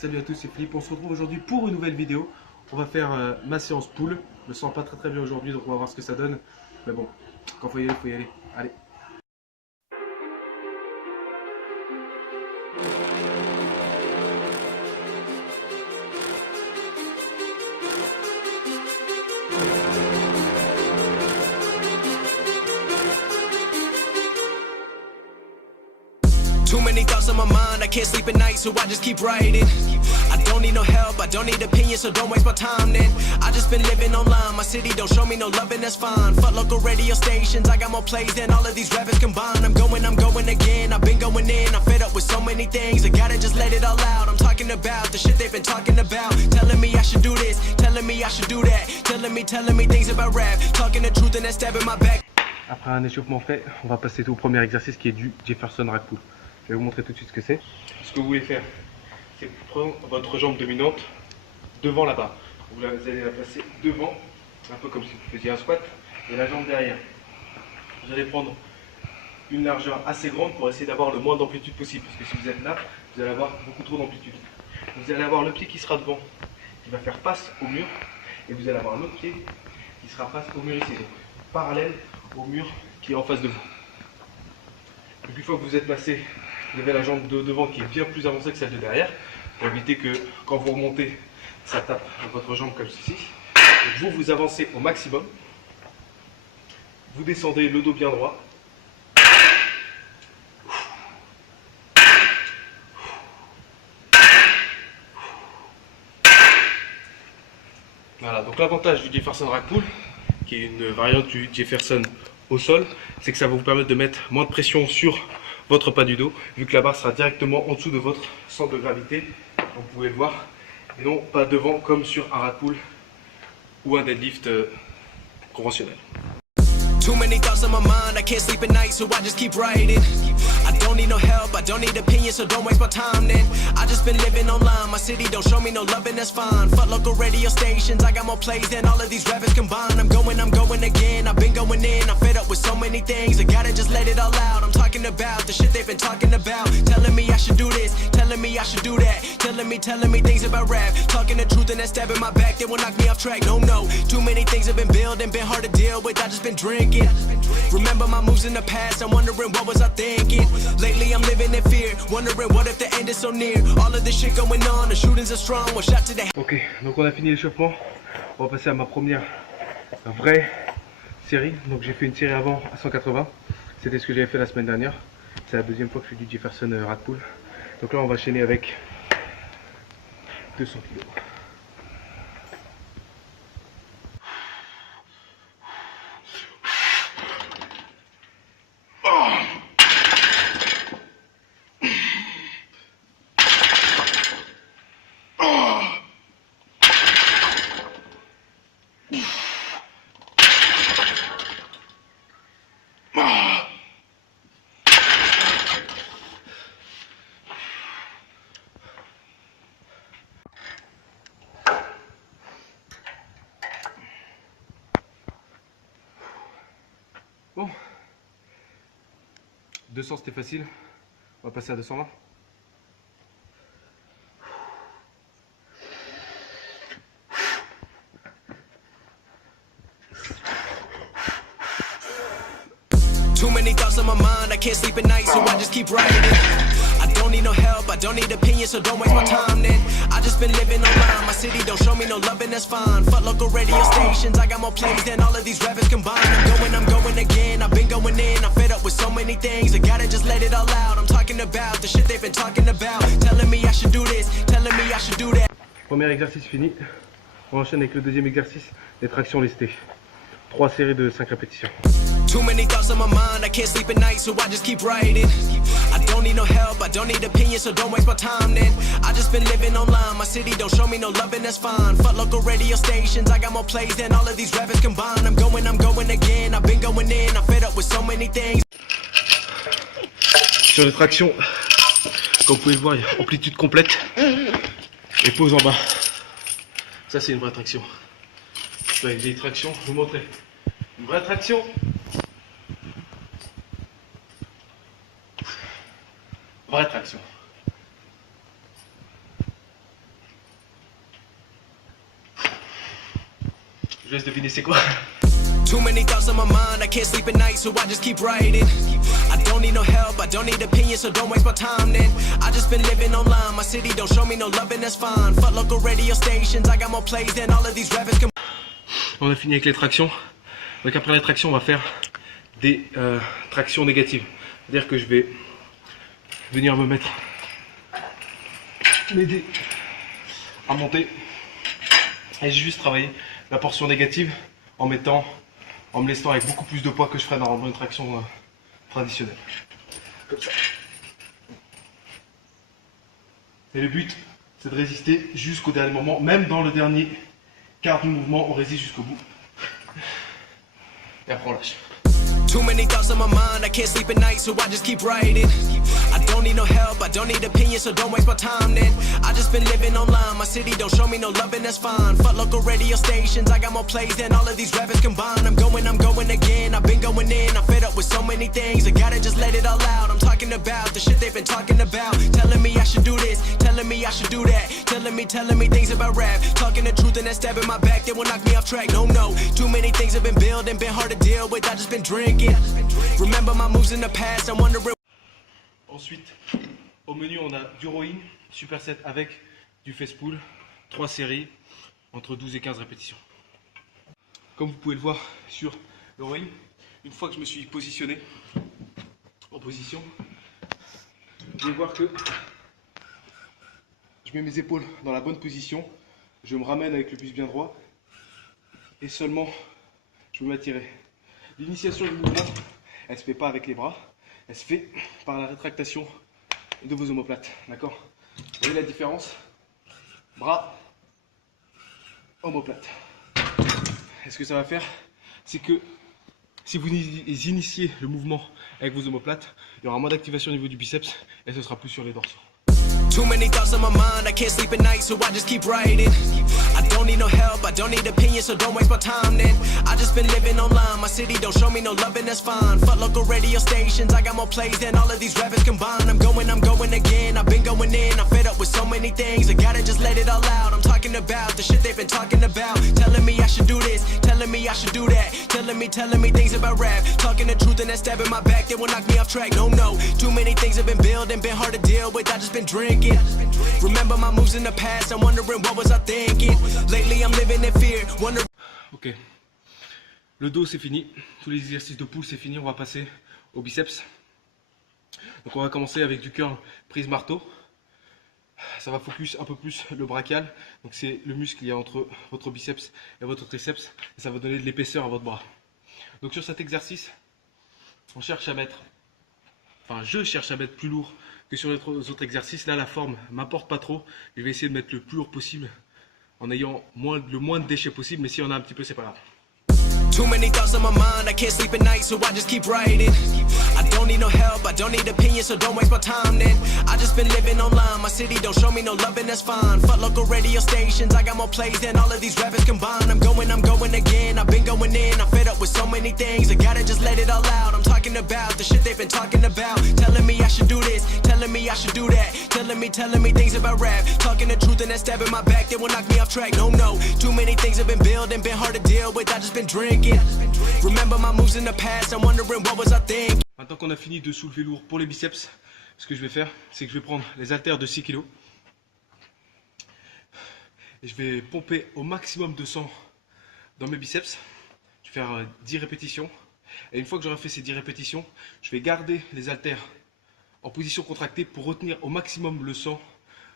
Salut à tous, c'est Philippe. On se retrouve aujourd'hui pour une nouvelle vidéo. On va faire ma séance pull. Je me sens pas très bien aujourd'hui, donc on va voir ce que ça donne. Mais bon, quand faut y aller, faut y aller. Allez. Too many thoughts on my mind, I can't sleep at night, so I just keep writing. I don't need no help, I don't need opinions, so don't waste my time then. I just been living online, my city don't show me no love and that's fine. Fuck local radio stations, I got more plays than all of these rappers combined. I'm going again, I've been going in, I'm fed up with so many things. I gotta just let it all out, I'm talking about the shit they've been talking about. Telling me I should do this, telling me I should do that. Telling me things about rap, talking the truth and then stabbing my back. Après un échauffement fait, on va passer au premier exercice qui est du Jefferson Rack Pull. Je vais vous montrer tout de suite ce que c'est. Ce que vous voulez faire, c'est prendre votre jambe dominante devant la barre. Vous allez la placer devant, un peu comme si vous faisiez un squat, et la jambe derrière. Vous allez prendre une largeur assez grande pour essayer d'avoir le moins d'amplitude possible. Parce que si vous êtes là, vous allez avoir beaucoup trop d'amplitude. Vous allez avoir le pied qui sera devant, qui va faire face au mur, et vous allez avoir l'autre pied qui sera face au mur ici, donc parallèle au mur qui est en face de vous. Donc une fois que vous êtes placé, vous avez la jambe de devant qui est bien plus avancée que celle de derrière, pour éviter que quand vous remontez, ça tape votre jambe comme ceci. Donc vous avancez au maximum, vous descendez le dos bien droit. Voilà, donc l'avantage du Jefferson Rack Pull, qui est une variante du Jefferson au sol, c'est que ça va vous permettre de mettre moins de pression sur votre bas du dos, vu que la barre sera directement en dessous de votre centre de gravité, vous pouvez le voir, et non pas devant comme sur un rack pull ou un deadlift conventionnel. Too many thoughts on my mind, I can't sleep at night, so I just keep writing. I don't need no help, I don't need opinions, so don't waste my time then. I just been living online, my city don't show me no love and that's fine. Fuck local radio stations, I got more plays than all of these rappers combined. I'm going again, I've been going in, I'm fed up with so many things. I gotta just let it all out, I'm talking about the shit they've been talking about. Telling me I should do this, telling me I should do that. Telling me things about rap, talking the truth and then stabbing my back, they will knock me off track. No, too many things have been building, been hard to deal with, I just been drinking. Remember my moves in the past, I'm wondering what was I thinking. Lately I'm living in fear, wondering what if the end is so near. All of this shit going on, the shootings are strong, one shot to the head. Ok, donc on a fini l'échauffement. On va passer à ma première vraie série. Donc j'ai fait une série avant à 180. C'était ce que j'avais fait la semaine dernière. C'est la deuxième fois que je fais du Jefferson Rack Pull. Donc là on va enchaîner avec 200 kg. Bon, 200 c'était facile, on va passer à 220. Too many thoughts on my mind, I can't sleep at night, so I just keep writing. I don't need no help, I don't need opinions, so don't waste my time then. I just been living online, my city don't show me no love and that's fine. Fuck local radio stations, I got more plays than all of these rappers combined. I'm going again, I've been going in, I'm fed up with so many things. I gotta just let it all out, I'm talking about the shit they've been talking about. Telling me I should do this, telling me I should do that. Premier exercice fini, on enchaîne avec le deuxième exercice, les tractions lestées. 3 séries de 5 répétitions. Too many thoughts on my mind, I can't sleep at night, so I just keep writing. I don't need no help, I don't need opinions, so don't waste my time then. I just been living online, my city don't show me no love and that's fine. Fuck local radio stations, I got more plays than all of these rappers combined. I'm going again, I've been going in, I'm fed up with so many things. Sur les tractions, comme vous pouvez le voir, il y a amplitude complète et pause en bas. Ça c'est une vraie traction. Avec des tractions, je vais vous montrer. Une vraie traction. Vraie traction. Je laisse deviner c'est quoi. Too many thoughts on my mind, I can't sleep at night, so I just keep writing. I don't need no help, I don't need opinions, so don't waste my time then. I just been living online, my city don't show me no love and that's fine. Fuck local radio stations, I got more plays than all of these rappers can. On a fini avec les tractions. Donc après les tractions, on va faire des tractions négatives. C'est-à-dire que je vais venir m'aider à monter. Et j'ai juste travaillé la portion négative en me laissant avec beaucoup plus de poids que je ferais dans une traction traditionnelle. Comme ça. Et le but, c'est de résister jusqu'au dernier moment. Même dans le dernier quart du mouvement, on résiste jusqu'au bout. Et après on lâche. Too many thoughts on my mind, I can't sleep at night, so I just keep writing. I don't need no help, I don't need opinions, so don't waste my time then. I just been living online, my city don't show me no love and that's fine. Fuck local radio stations, I got more plays than all of these rappers combined. I'm going again, I've been going in, I'm fed up with so many things, I gotta just let it all out. I'm talking about the shit they've been talking about, telling me I should do this, telling me I should do that, telling me things about rap, talking the truth and that stab in my back, they will knock me off track. No, too many things have been building, been hard to deal with, I just been drinking. Remember my moves in the past, I'm wondering. Ensuite, au menu, on a du rowing, superset avec du face pull, 3 séries, entre 12 et 15 répétitions. Comme vous pouvez le voir sur le rowing, une fois que je me suis positionné en position, vous allez voir que je mets mes épaules dans la bonne position, je me ramène avec le buste bien droit et seulement je me mets à tirer. L'initiation du mouvement, elle ne se fait pas avec les bras, elle se fait par la rétractation de vos omoplates. D'accord? Vous voyez la différence? Bras, omoplate. Et ce que ça va faire, c'est que si vous initiez le mouvement avec vos omoplates, il y aura moins d'activation au niveau du biceps et ce sera plus sur les dorsaux. Too many thoughts on my mind, I can't sleep at night, so I just keep writing. I don't need no help, I don't need opinions, so don't waste my time then. I just been living online, my city don't show me no love and that's fine. Fuck local radio stations, I got more plays than all of these rappers combined. I'm going again, I've been going in, I'm fed up with so many things, I gotta just let it all out. I'm talking about the shit they've been talking about, telling me I should do this, telling me I should do that, telling me things about rap, talking the truth and that stab in my back, they will knock me off track. No, too many things have been building, been hard to deal with, I just been drinking. Remember my moves in the past, I'm wondering what was I thinking. Lately I'm living in fear, wondering. Ok, le dos c'est fini, tous les exercices de pull c'est fini, on va passer au biceps. Donc on va commencer avec du curl prise marteau. Ça va focus un peu plus le brachial, donc c'est le muscle qu'il y a entre votre biceps et votre triceps, et ça va donner de l'épaisseur à votre bras. Donc sur cet exercice, je cherche à mettre plus lourd que sur les autres exercices. Là la forme m'importe pas trop, je vais essayer de mettre le plus lourd possible en ayant le moins de déchets possible, mais si on a un petit peu c'est pas grave. Too many thoughts on my mind, I can't sleep at night, so I just keep writing. I don't need no help, I don't need opinions, so don't waste my time then. I just been living online, my city don't show me no love and that's fine. Fuck local radio stations, I got more plays than all of these rappers combined. I'm going again, I've been going in, I'm fed up with so many things, I gotta just let it all out. I'm talking about the shit they've been talking about, telling me I should do this, telling me I should do that, telling me things about rap, talking the truth and that stab in my back, they will knock me off track. No, too many things have been building, been hard to deal with, I just been drinking. Remember my moves in the past, I'm wondering what was I thinking. Maintenant qu'on a fini de soulever lourd pour les biceps, ce que je vais faire, c'est que je vais prendre les haltères de 6 kg et je vais pomper au maximum de sang dans mes biceps. Je vais faire 10 répétitions et une fois que j'aurai fait ces 10 répétitions, je vais garder les haltères en position contractée pour retenir au maximum le sang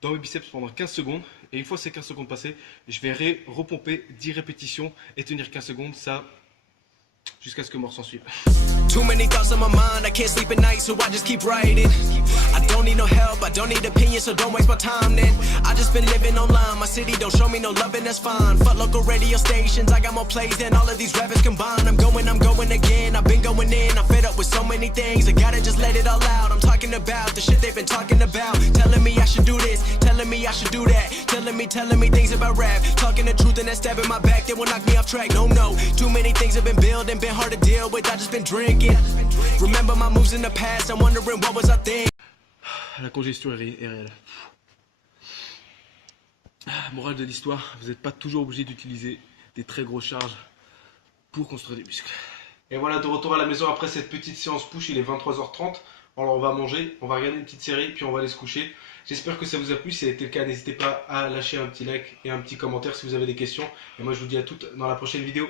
dans mes biceps pendant 15 secondes, et une fois ces 15 secondes passées, je vais repomper 10 répétitions et tenir 15 secondes, ça jusqu'à ce que mort s'en suive. Too many thoughts on my mind, I can't sleep at night, so I just keep writing. I don't need no help, I don't need opinions, so don't waste my time then. I just been living online, my city don't show me no love and that's fine. Fuck local radio stations, I got more plays than all of these rappers combined. I'm going again, I've been going in, I'm fed up with so many things, I gotta just let it all out. I'm talking about the shit they've been talking about, telling me I should do this, telling me I should do that, telling me things about rap, talking the truth and that stab in my back, they will knock me off track. No, too many things have been building, been hard to deal with, I just been drinking. Remember my moves in the past, I'm wondering what was I thinking. La congestion est réelle. Morale de l'histoire, vous n'êtes pas toujours obligé d'utiliser des très grosses charges pour construire des muscles. Et voilà, de retour à la maison après cette petite séance push, il est 23h30. Alors on va manger, on va regarder une petite série, puis on va aller se coucher. J'espère que ça vous a plu. Si ça a été le cas, n'hésitez pas à lâcher un petit like et un petit commentaire si vous avez des questions. Et moi je vous dis à toutes dans la prochaine vidéo.